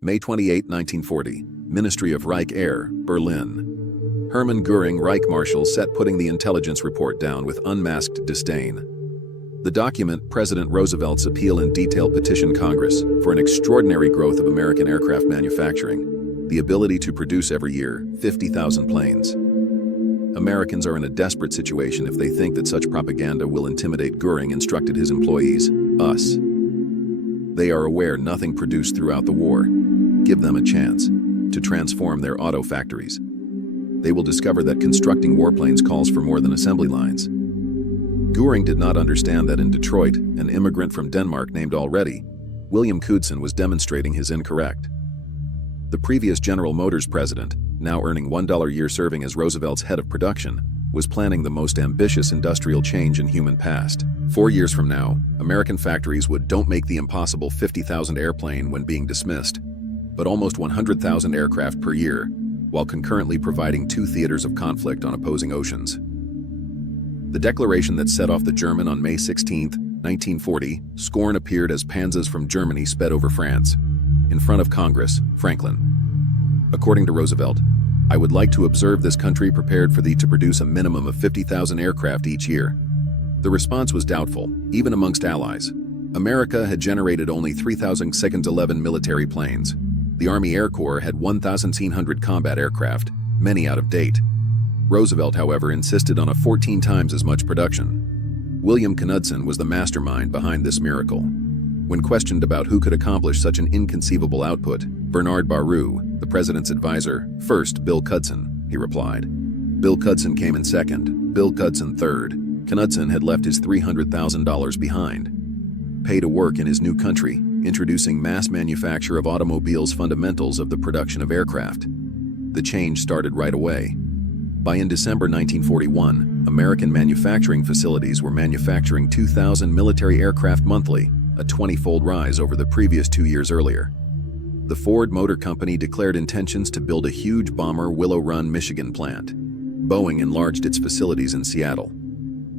May 28, 1940, Ministry of Reich Air, Berlin. Hermann Göring, Reich Marshal, set putting the intelligence report down with unmasked disdain. The document, President Roosevelt's appeal in detail, petitioned Congress for an extraordinary growth of American aircraft manufacturing, the ability to produce every year 50,000 planes. Americans are in a desperate situation if they think that such propaganda will intimidate. Goering instructed his employees, us. They are aware nothing produced throughout the war. Give them a chance to transform their auto factories. They will discover that constructing warplanes calls for more than assembly lines. Goering did not understand that in Detroit, an immigrant from Denmark named already, William Knudsen, was demonstrating his incorrect. The previous General Motors president, now earning $1 a year serving as Roosevelt's head of production, was planning the most ambitious industrial change in human past. 4 years from now, American factories don't make the impossible 50,000 airplane when being dismissed, but almost 100,000 aircraft per year, while concurrently providing 2 theaters of conflict on opposing oceans. The declaration that set off the German on May 16, 1940, scorn appeared as panzers from Germany sped over France. In front of Congress, Franklin. According to Roosevelt, I would like to observe this country prepared for thee to produce a minimum of 50,000 aircraft each year. The response was doubtful, even amongst allies. America had generated only 3,611 military planes. The Army Air Corps had 1,700 combat aircraft, many out of date. Roosevelt, however, insisted on a 14 times as much production. William Knudsen was the mastermind behind this miracle. When questioned about who could accomplish such an inconceivable output, Bernard Baru, the president's advisor, "First, Bill Knudsen," he replied. Bill Knudsen came in second, Bill Knudsen third. Knudsen had left his $300,000 behind. Pay to work in his new country, introducing mass manufacture of automobiles, fundamentals of the production of aircraft. The change started right away. In December 1941, American manufacturing facilities were manufacturing 2,000 military aircraft monthly, a 20-fold rise over the previous 2 years earlier. The Ford Motor Company declared intentions to build a huge bomber Willow Run, Michigan plant. Boeing enlarged its facilities in Seattle.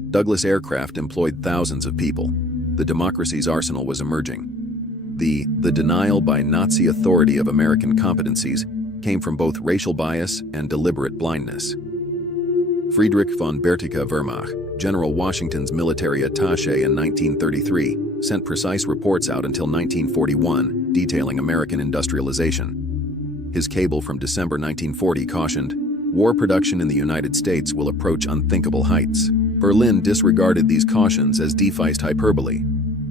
Douglas Aircraft employed thousands of people. The democracy's arsenal was emerging. The denial by Nazi authority of American competencies came from both racial bias and deliberate blindness. Friedrich von Berthica Wehrmacht, General Washington's military attaché in 1933, sent precise reports out until 1941, detailing American industrialization. His cable from December 1940 cautioned, "War production in the United States will approach unthinkable heights." Berlin disregarded these cautions as defaced hyperbole.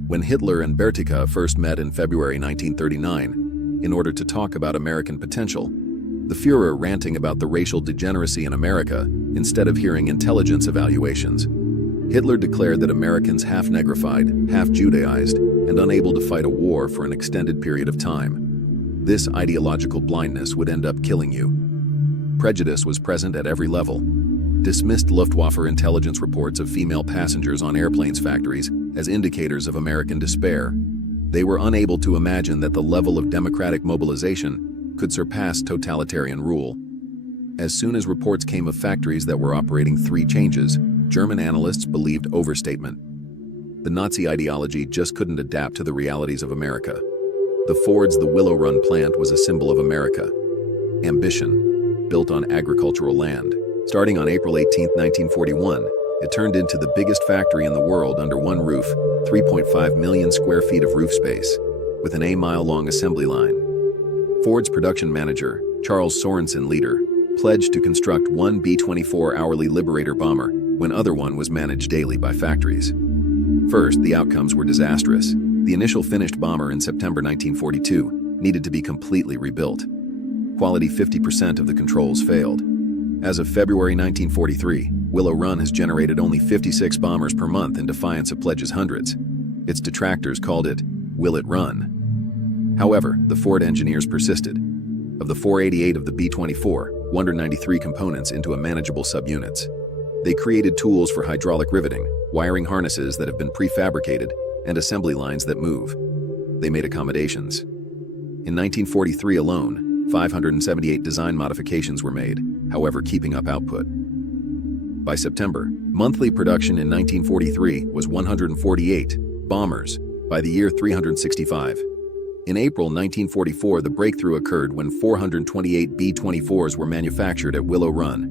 When Hitler and Berthica first met in February 1939, in order to talk about American potential, the Führer ranting about the racial degeneracy in America instead of hearing intelligence evaluations. Hitler declared that Americans half-negrified, half-Judaized, and unable to fight a war for an extended period of time. This ideological blindness would end up killing you. Prejudice was present at every level. Dismissed Luftwaffe intelligence reports of female passengers on airplanes factories as indicators of American despair. They were unable to imagine that the level of democratic mobilization could surpass totalitarian rule. As soon as reports came of factories that were operating 3 changes, German analysts believed overstatement. The Nazi ideology just couldn't adapt to the realities of America. The Ford's Willow Run plant was a symbol of America. Ambition, built on agricultural land. Starting on April 18, 1941, it turned into the biggest factory in the world under one roof, 3.5 million square feet of roof space, with an 8-mile-long assembly line. Ford's production manager, Charles Sorensen Leader, pledged to construct one B-24 hourly Liberator bomber when other one was managed daily by factories. First, the outcomes were disastrous. The initial finished bomber in September 1942 needed to be completely rebuilt. Quality 50% of the controls failed. As of February 1943, Willow Run has generated only 56 bombers per month in defiance of pledges hundreds. Its detractors called it, "Will it run?" However, the Ford engineers persisted. Of the 488 of the B-24, 193 components into a manageable subunits. They created tools for hydraulic riveting, wiring harnesses that have been prefabricated, and assembly lines that move. They made accommodations. In 1943 alone, 578 design modifications were made, however keeping up output. By September, monthly production in 1943 was 148 bombers, by the year 365. In April 1944, the breakthrough occurred when 428 B-24s were manufactured at Willow Run,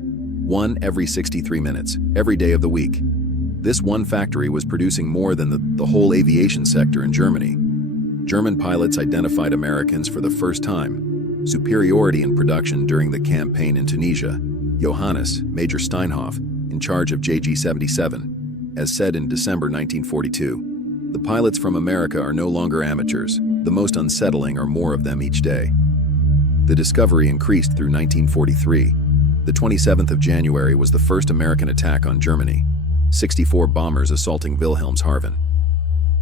one every 63 minutes, every day of the week. This one factory was producing more than the whole aviation sector in Germany. German pilots identified Americans for the first time. Superiority in production during the campaign in Tunisia. Johannes, Major Steinhoff, in charge of JG-77, as said in December 1942. The pilots from America are no longer amateurs. The most unsettling are more of them each day. The discovery increased through 1943. The 27th of January was the first American attack on Germany. 64 bombers assaulting Wilhelmshaven.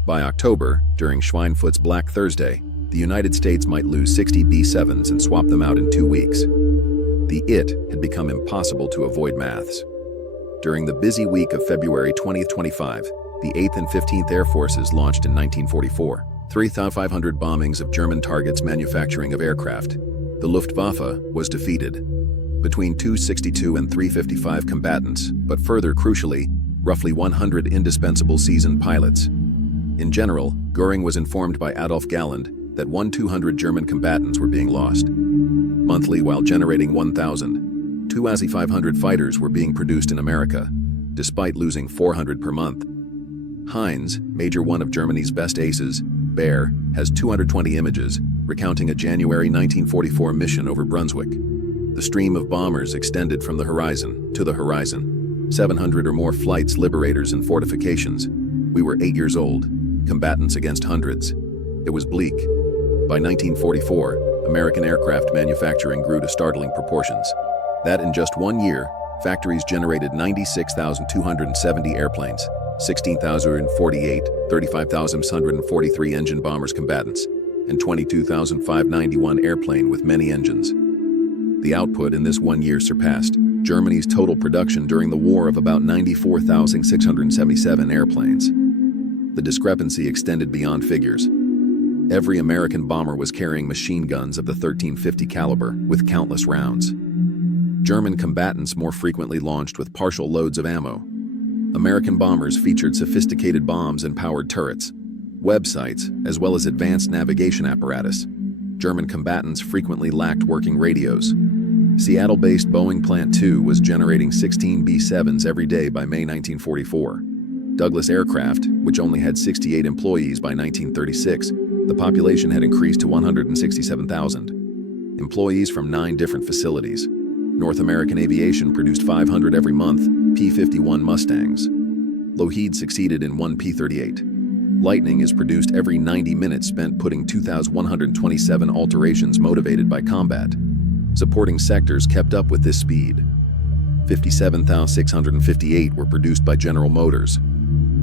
By October, during Schweinfurt's Black Thursday, the United States might lose 60 B-7s and swap them out in 2 weeks. The "it" had become impossible to avoid maths. During the busy week of February 2025, the 8th and 15th Air Forces launched in 1944. 3,500 bombings of German targets manufacturing of aircraft. The Luftwaffe was defeated. Between 262 and 355 combatants, but further crucially, roughly 100 indispensable seasoned pilots. In general, Goering was informed by Adolf Galland that 200 German combatants were being lost. Monthly, while generating 1,000, 2,500 fighters were being produced in America, despite losing 400 per month. Heinz, Major One of Germany's best aces, Baer, has 220 images, recounting a January 1944 mission over Brunswick. The stream of bombers extended from the horizon to the horizon. 700 or more flights, liberators, and fortifications. We were 8 years old, combatants against hundreds. It was bleak. By 1944, American aircraft manufacturing grew to startling proportions. That in just 1 year, factories generated 96,270 airplanes, 16,048, 35,643 engine bombers combatants, and 22,591 airplane with many engines. The output in this 1 year surpassed Germany's total production during the war of about 94,677 airplanes. The discrepancy extended beyond figures. Every American bomber was carrying machine guns of the 1350 caliber with countless rounds. German combatants more frequently launched with partial loads of ammo. American bombers featured sophisticated bombs and powered turrets, websites, as well as advanced navigation apparatus. German combatants frequently lacked working radios. Seattle-based Boeing Plant 2 was generating 16 B-7s every day by May 1944. Douglas Aircraft, which only had 68 employees by 1936, the population had increased to 167,000. Employees from 9 different facilities. North American Aviation produced 500 every month, P-51 Mustangs. Lockheed succeeded in 1 P-38. Lightning is produced every 90 minutes spent putting 2,127 alterations motivated by combat. Supporting sectors kept up with this speed. 57,658 were produced by General Motors.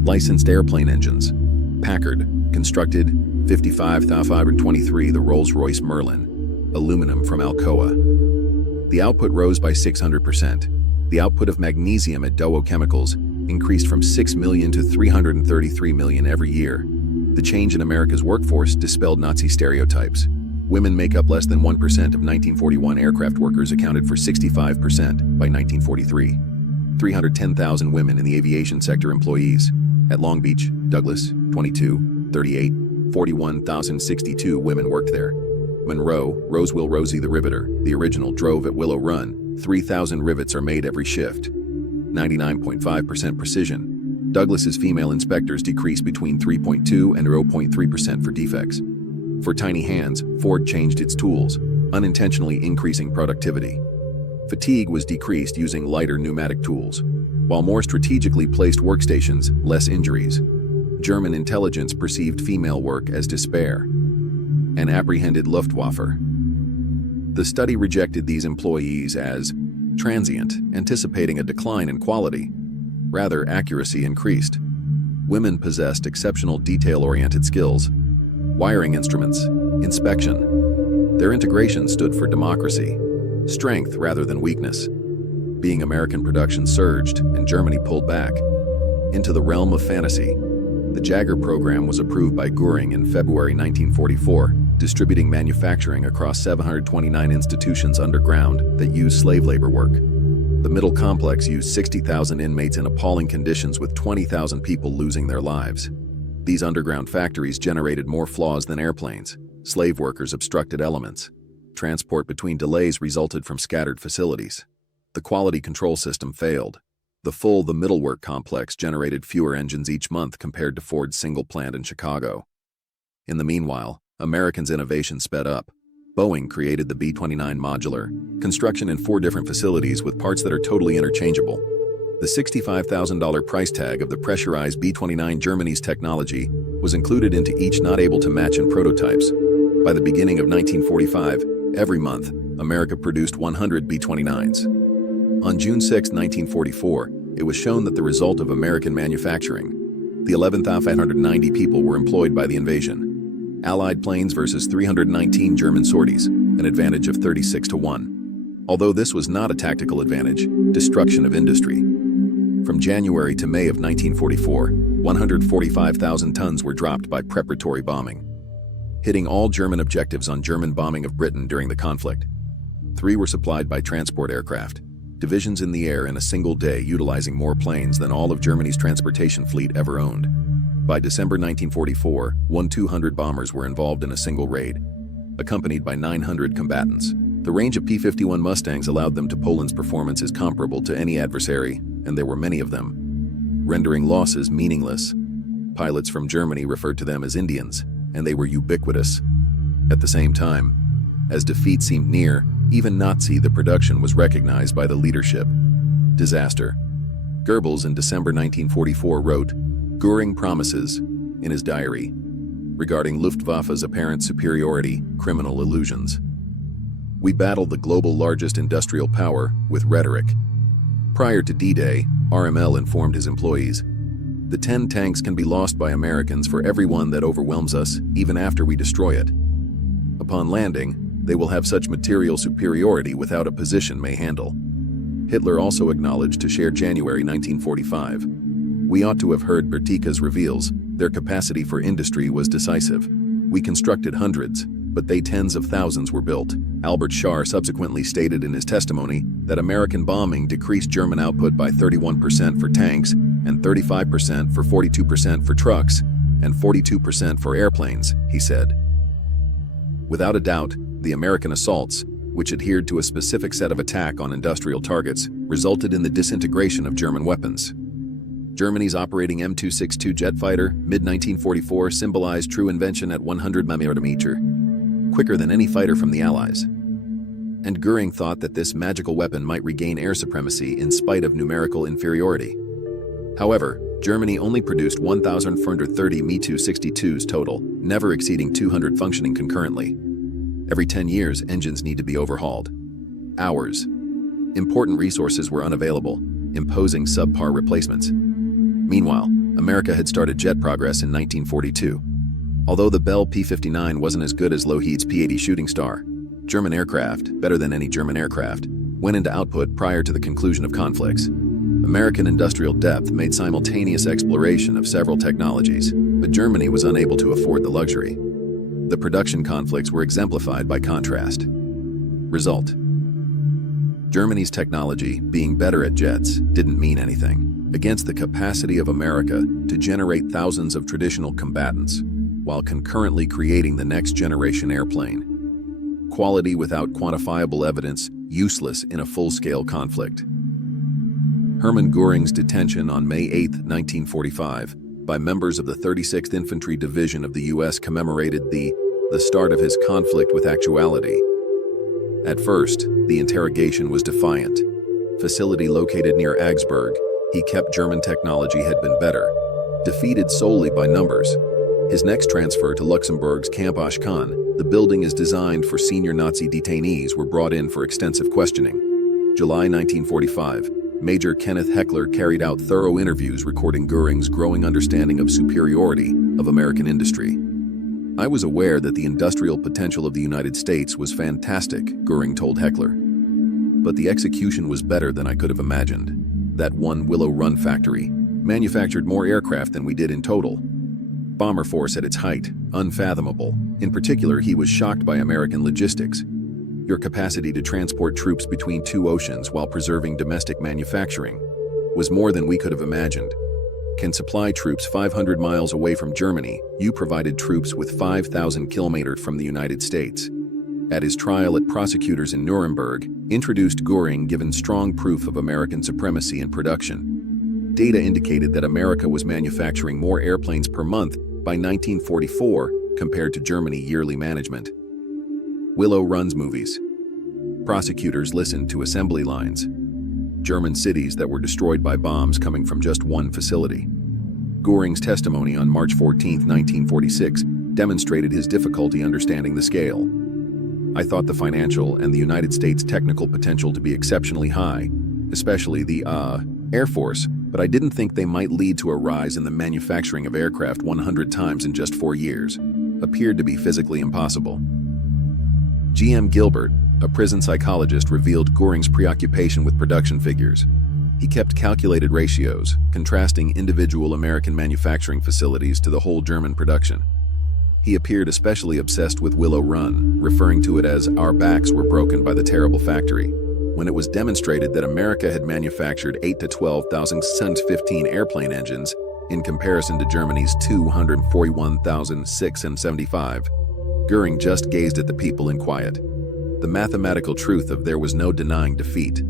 Licensed airplane engines. Packard, constructed 55,523 the Rolls-Royce Merlin. Aluminum from Alcoa. The output rose by 600%. The output of magnesium at Dow Chemicals increased from 6 million to 333 million every year. The change in America's workforce dispelled Nazi stereotypes. Women make up less than 1% of 1941 aircraft workers accounted for 65% by 1943. 310,000 women in the aviation sector employees. At Long Beach, Douglas, 22, 38, 41,062 women worked there. Monroe, Roswell Rosie the Riveter, the original, drove at Willow Run. 3,000 rivets are made every shift. 99.5% precision. Douglas's female inspectors decreased between 3.2 and 0.3% for defects. For tiny hands, Ford changed its tools, unintentionally increasing productivity. Fatigue was decreased using lighter pneumatic tools. While more strategically placed workstations, less injuries. German intelligence perceived female work as despair and apprehended Luftwaffe. The study rejected these employees as transient, anticipating a decline in quality. Rather, accuracy increased. Women possessed exceptional detail-oriented skills. Wiring instruments, inspection. Their integration stood for democracy, strength rather than weakness. Being American production surged and Germany pulled back. Into the realm of fantasy, the Jagger program was approved by Goering in February 1944, distributing manufacturing across 729 institutions underground that used slave labor work. The middle complex used 60,000 inmates in appalling conditions with 20,000 people losing their lives. These underground factories generated more flaws than airplanes. Slave workers obstructed elements. Transport between delays resulted from scattered facilities. The quality control system failed. The middle work complex generated fewer engines each month compared to Ford's single plant in Chicago. In the meanwhile, Americans' innovation sped up. Boeing created the B-29 modular, construction in 4 different facilities with parts that are totally interchangeable. The $65,000 price tag of the pressurized B-29 Germany's technology was included into each not able to match in prototypes. By the beginning of 1945, every month, America produced 100 B-29s. On June 6, 1944, it was shown that the result of American manufacturing. The 11,590 people were employed by the invasion. Allied planes versus 319 German sorties, an advantage of 36-1. Although this was not a tactical advantage, destruction of industry. From January to May of 1944, 145,000 tons were dropped by preparatory bombing, hitting all German objectives on German bombing of Britain during the conflict. 3 were supplied by transport aircraft, divisions in the air in a single day utilizing more planes than all of Germany's transportation fleet ever owned. By December 1944, 200 bombers were involved in a single raid, accompanied by 900 combatants. The range of P-51 Mustangs allowed them to Poland's performance is comparable to any adversary, and there were many of them, rendering losses meaningless. Pilots from Germany referred to them as Indians, and they were ubiquitous. At the same time, as defeat seemed near, even the production was recognized by the leadership. Disaster. Goebbels in December 1944 wrote, Goering promises, in his diary, regarding Luftwaffe's apparent superiority, criminal illusions. We battled the global largest industrial power with rhetoric. Prior to D-Day, RML informed his employees, the 10 tanks can be lost by Americans for every one that overwhelms us, even after we destroy it. Upon landing, they will have such material superiority without a position may handle. Hitler also acknowledged to share January 1945. We ought to have heard Bertika's reveals, their capacity for industry was decisive. We constructed hundreds, but they tens of thousands were built. Albert Schar subsequently stated in his testimony that American bombing decreased German output by 31% for tanks, and 35% for 42% for trucks, and 42% for airplanes, he said. Without a doubt, the American assaults, which adhered to a specific set of attack on industrial targets, resulted in the disintegration of German weapons. Germany's operating M262 jet fighter, mid-1944, symbolized true invention at 100 mm, quicker than any fighter from the Allies. And Goering thought that this magical weapon might regain air supremacy in spite of numerical inferiority. However, Germany only produced 1,430 Mi-262s total, never exceeding 200 functioning concurrently. Every 10 years, engines need to be overhauled. Hours. Important resources were unavailable, imposing subpar replacements. Meanwhile, America had started jet progress in 1942. Although the Bell P-59 wasn't as good as Lockheed's P-80 Shooting Star, German aircraft, better than any German aircraft, went into output prior to the conclusion of conflicts. American industrial depth made simultaneous exploration of several technologies, but Germany was unable to afford the luxury. The production conflicts were exemplified by contrast. Result: Germany's technology, being better at jets, didn't mean anything against the capacity of America to generate thousands of traditional combatants while concurrently creating the next generation airplane. Quality without quantifiable evidence, useless in a full-scale conflict. Hermann Göring's detention on May 8, 1945, by members of the 36th Infantry Division of the U.S. commemorated the start of his conflict with actuality. At first, the interrogation was defiant. Facility located near Augsburg, he kept German technology had been better. Defeated solely by numbers. His next transfer to Luxembourg's Camp Ashkan, the building is designed for senior Nazi detainees, were brought in for extensive questioning. July 1945. Major Kenneth Heckler carried out thorough interviews recording Göring's growing understanding of superiority of American industry. I was aware that the industrial potential of the United States was fantastic, Göring told Heckler. But the execution was better than I could have imagined. That one Willow Run factory manufactured more aircraft than we did in total. Bomber force at its height, unfathomable. In particular, he was shocked by American logistics. Your capacity to transport troops between 2 oceans while preserving domestic manufacturing was more than we could have imagined. can supply troops 500 miles away from Germany, you provided troops with 5,000 kilometers from the United States. At his trial at prosecutors in Nuremberg, introduced Goering given strong proof of American supremacy in production. Data indicated that America was manufacturing more airplanes per month by 1944 compared to Germany yearly management. Willow Run's movies. Prosecutors listened to assembly lines. German cities that were destroyed by bombs coming from just one facility. Goering's testimony on March 14, 1946, demonstrated his difficulty understanding the scale. I thought the financial and the United States technical potential to be exceptionally high, especially the Air Force, but I didn't think they might lead to a rise in the manufacturing of aircraft 100 times in just 4 years. Appeared to be physically impossible. G.M. Gilbert, a prison psychologist, revealed Goering's preoccupation with production figures. He kept calculated ratios, contrasting individual American manufacturing facilities to the whole German production. He appeared especially obsessed with Willow Run, referring to it as "our backs were broken by the terrible factory," when it was demonstrated that America had manufactured 8 to 12,615 airplane engines in comparison to Germany's 241,675. Goering just gazed at the people in quiet. The mathematical truth of there was no denying defeat.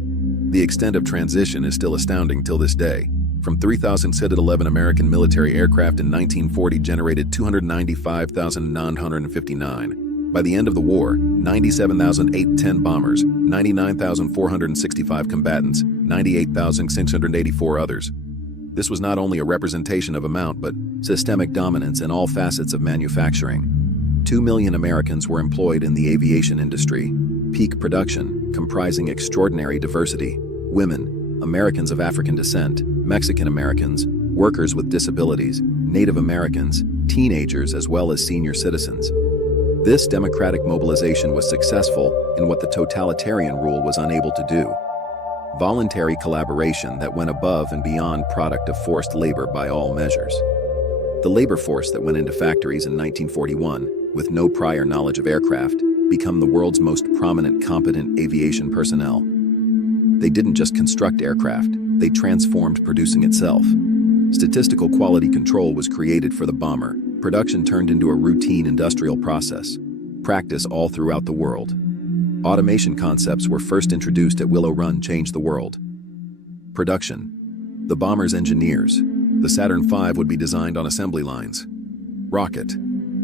The extent of transition is still astounding till this day. From 3,000 11 American military aircraft in 1940 generated 295,959. By the end of the war, 97,810 bombers, 99,465 combatants, 98,684 others. This was not only a representation of amount, but systemic dominance in all facets of manufacturing. 2 million Americans were employed in the aviation industry. Peak production, comprising extraordinary diversity. Women, Americans of African descent, Mexican Americans, workers with disabilities, Native Americans, teenagers, as well as senior citizens. This democratic mobilization was successful in what the totalitarian rule was unable to do. Voluntary collaboration that went above and beyond product of forced labor by all measures. The labor force that went into factories in 1941, with no prior knowledge of aircraft, become the world's most prominent competent aviation personnel. They didn't just construct aircraft, they transformed producing itself. Statistical quality control was created for the bomber. Production turned into a routine industrial process. Practice all throughout the world. Automation concepts were first introduced at Willow Run changed the world. Production. The bomber's engineers. The Saturn V would be designed on assembly lines. Rocket.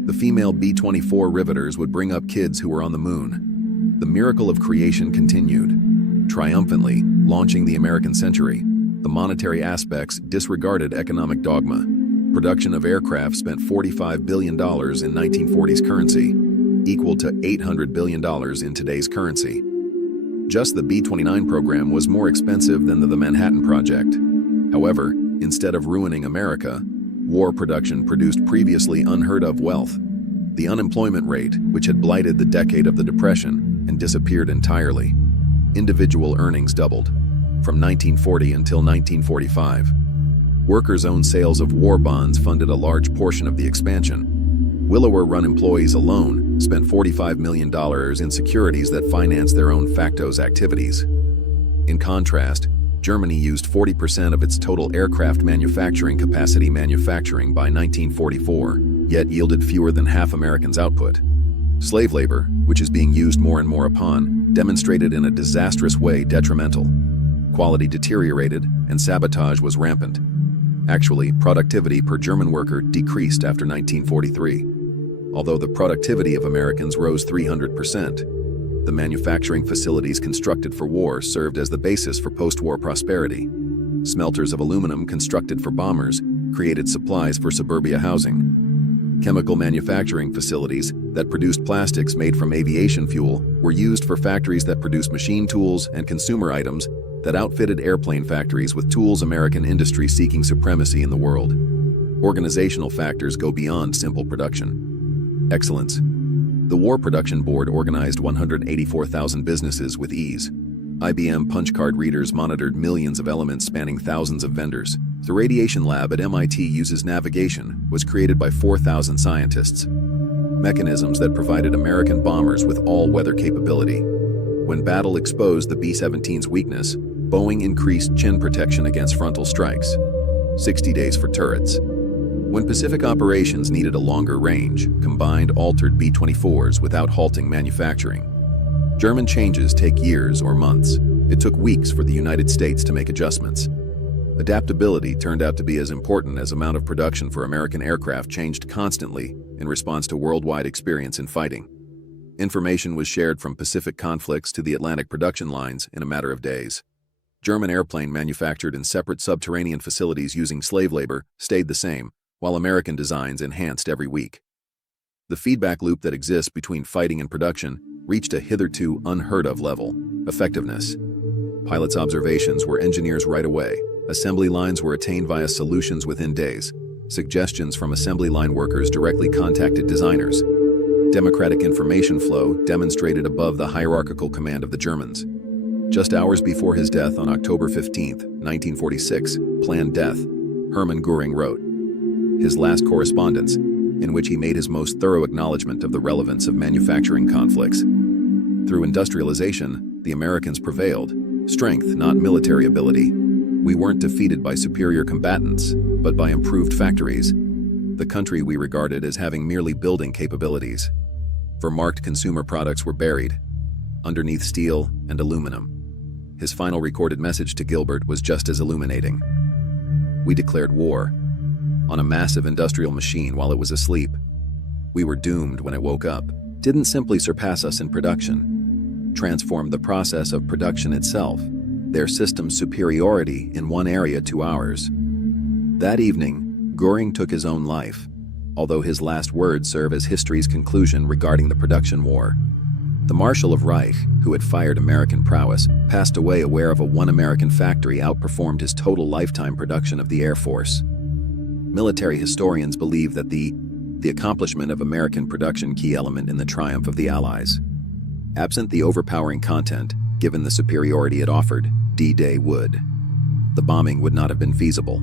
The female B-24 riveters would bring up kids who were on the moon. The miracle of creation continued. Triumphantly, launching the American century, the monetary aspects disregarded economic dogma. Production of aircraft spent $45 billion in 1940s currency, equal to $800 billion in today's currency. Just the B-29 program was more expensive than the Manhattan Project. However, instead of ruining America, war production produced previously unheard of wealth. The unemployment rate, which had blighted the decade of the Depression, and disappeared entirely. Individual earnings doubled, from 1940 until 1945. Workers' own sales of war bonds funded a large portion of the expansion. Willow Run employees alone spent $45 million in securities that financed their own factos activities. In contrast, Germany used 40% of its total aircraft manufacturing capacity manufacturing by 1944, yet yielded fewer than half Americans' output. Slave labor, which is being used more and more upon, demonstrated in a disastrous way detrimental. Quality deteriorated, and sabotage was rampant. Actually, productivity per German worker decreased after 1943. Although the productivity of Americans rose 300%, the manufacturing facilities constructed for war served as the basis for post-war prosperity. Smelters of aluminum constructed for bombers created supplies for suburbia housing. Chemical manufacturing facilities that produced plastics made from aviation fuel were used for factories that produced machine tools and consumer items that outfitted airplane factories with tools American industry seeking supremacy in the world. Organizational factors go beyond simple production. Excellence. The War Production Board organized 184,000 businesses with ease. IBM punch card readers monitored millions of elements spanning thousands of vendors. The radiation lab at MIT uses navigation, was created by 4,000 scientists. Mechanisms that provided American bombers with all-weather capability. When battle exposed the B-17's weakness, Boeing increased chin protection against frontal strikes. 60 days for turrets. When Pacific operations needed a longer range, combined altered B-24s without halting manufacturing. German changes take years or months. It took weeks for the United States to make adjustments. Adaptability turned out to be as important as amount of production for American aircraft changed constantly in response to worldwide experience in fighting. Information was shared from Pacific conflicts to the Atlantic production lines in a matter of days. German airplane manufactured in separate subterranean facilities using slave labor stayed the same, while American designs enhanced every week. The feedback loop that exists between fighting and production reached a hitherto unheard-of level: effectiveness. Pilots' observations were engineers right away. Assembly lines were attained via solutions within days. Suggestions from assembly line workers directly contacted designers. Democratic information flow demonstrated above the hierarchical command of the Germans. Just hours before his death on October 15, 1946, planned death, Hermann Göring wrote his last correspondence, in which he made his most thorough acknowledgement of the relevance of manufacturing conflicts. Through industrialization, the Americans prevailed. Strength, not military ability. We weren't defeated by superior combatants, but by improved factories. The country we regarded as having merely building capabilities. Vermarked consumer products were buried underneath steel and aluminum. His final recorded message to Gilbert was just as illuminating. We declared war on a massive industrial machine while it was asleep. We were doomed when it woke up. Didn't simply surpass us in production, transformed the process of production itself, their system's superiority in one area to ours. That evening, Göring took his own life, although his last words serve as history's conclusion regarding the production war. The Marshal of Reich, who had fired American prowess, passed away aware of a one American factory outperformed his total lifetime production of the Air Force. Military historians believe that the accomplishment of American production key element in the triumph of the Allies. Absent the overpowering content, given the superiority it offered, D-Day would. The bombing would not have been feasible.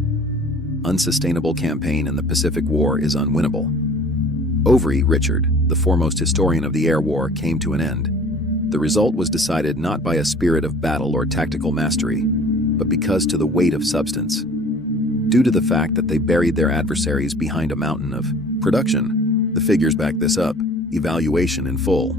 Unsustainable campaign in the Pacific War is unwinnable. Overy Richard, the foremost historian of the air war, came to an end. The result was decided not by a spirit of battle or tactical mastery, but because to the weight of substance. Due to the fact that they buried their adversaries behind a mountain of production. The figures back this up, evaluation in full.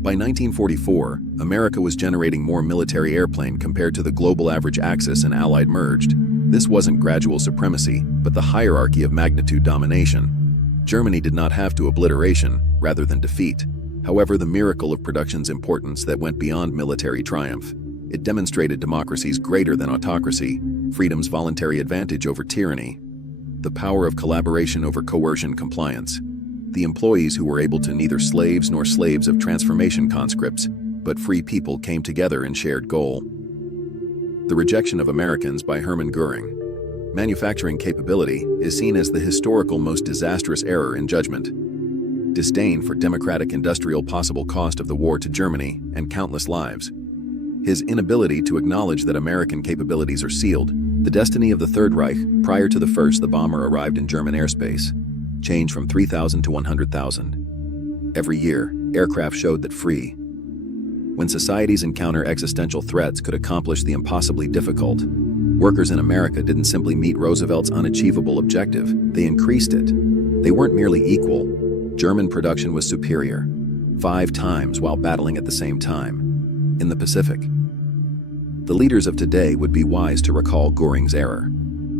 By 1944, America was generating more military airplane compared to the global average Axis and Allied merged. This wasn't gradual supremacy, but the hierarchy of magnitude domination. Germany did not have to obliteration, rather than defeat. However, the miracle of production's importance that went beyond military triumph. It demonstrated democracy's greater than autocracy, freedom's voluntary advantage over tyranny, the power of collaboration over coercion compliance. The employees who were able to neither slaves nor slaves of transformation conscripts, but free people came together in shared goal. The rejection of Americans by Hermann Göring. Manufacturing capability is seen as the historical most disastrous error in judgment. Disdain for democratic industrial possible cost of the war to Germany and countless lives. His inability to acknowledge that American capabilities are sealed. The destiny of the Third Reich, prior to the first, the bomber arrived in German airspace, changed from 3,000 to 100,000. Every year, aircraft showed that free. When societies encounter existential threats could accomplish the impossibly difficult. Workers in America didn't simply meet Roosevelt's unachievable objective, they increased it. They weren't merely equal. German production was superior, 5 times while battling at the same time. In the Pacific. The leaders of today would be wise to recall Göring's error,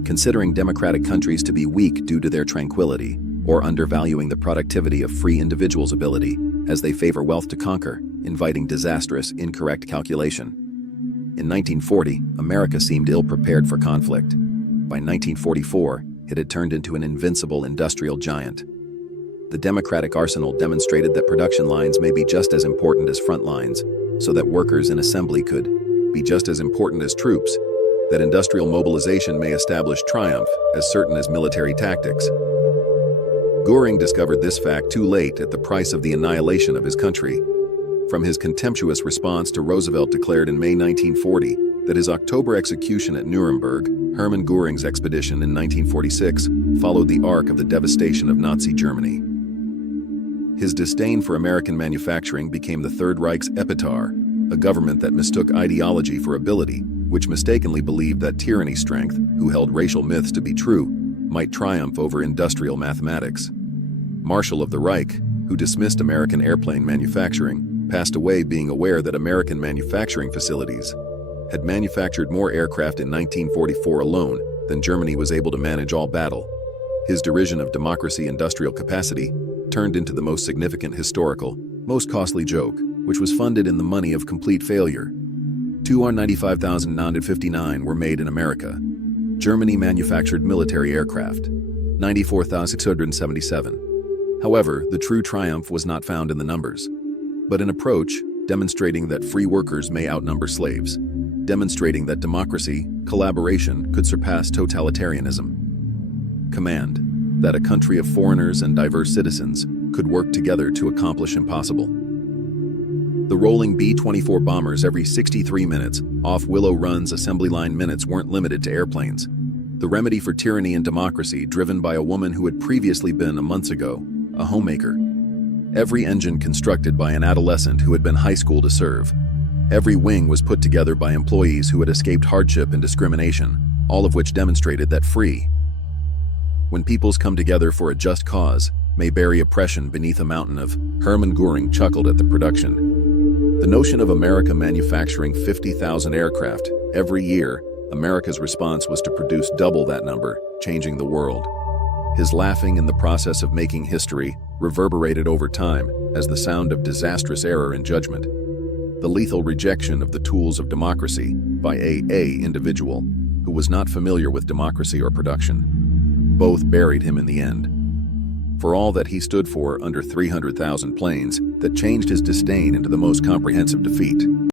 considering democratic countries to be weak due to their tranquility, or undervaluing the productivity of free individuals' ability, as they favor wealth to conquer, inviting disastrous, incorrect calculation. In 1940, America seemed ill-prepared for conflict. By 1944, it had turned into an invincible industrial giant. The democratic arsenal demonstrated that production lines may be just as important as front lines, so that workers in assembly could be just as important as troops, that industrial mobilization may establish triumph as certain as military tactics. Göring discovered this fact too late at the price of the annihilation of his country. From his contemptuous response to Roosevelt declared in May 1940 that his October execution at Nuremberg, Hermann Göring's expedition in 1946, followed the arc of the devastation of Nazi Germany. His disdain for American manufacturing became the Third Reich's epitaph, a government that mistook ideology for ability, which mistakenly believed that tyranny strength, who held racial myths to be true, might triumph over industrial mathematics. Marshall of the Reich, who dismissed American airplane manufacturing, passed away being aware that American manufacturing facilities had manufactured more aircraft in 1944 alone than Germany was able to manage all battle. His derision of democracy industrial capacity turned into the most significant historical, most costly joke, which was funded in the money of complete failure. 295,959 were made in America. Germany manufactured military aircraft, 94,677. However, the true triumph was not found in the numbers, but an approach demonstrating that free workers may outnumber slaves, demonstrating that democracy, collaboration could surpass totalitarianism. Command, that a country of foreigners and diverse citizens could work together to accomplish impossible. The rolling B-24 bombers every 63 minutes off Willow Run's assembly line minutes weren't limited to airplanes. The remedy for tyranny and democracy driven by a woman who had previously been, months ago, a homemaker. Every engine constructed by an adolescent who had been high school to serve. Every wing was put together by employees who had escaped hardship and discrimination, all of which demonstrated that free. When peoples come together for a just cause, may bury oppression beneath a mountain of, Hermann Göring chuckled at the production. The notion of America manufacturing 50,000 aircraft every year, America's response was to produce double that number, changing the world. His laughing in the process of making history reverberated over time as the sound of disastrous error in judgment. The lethal rejection of the tools of democracy by a individual who was not familiar with democracy or production. Both buried him in the end. For all that he stood for under 300,000 planes that changed his disdain into the most comprehensive defeat.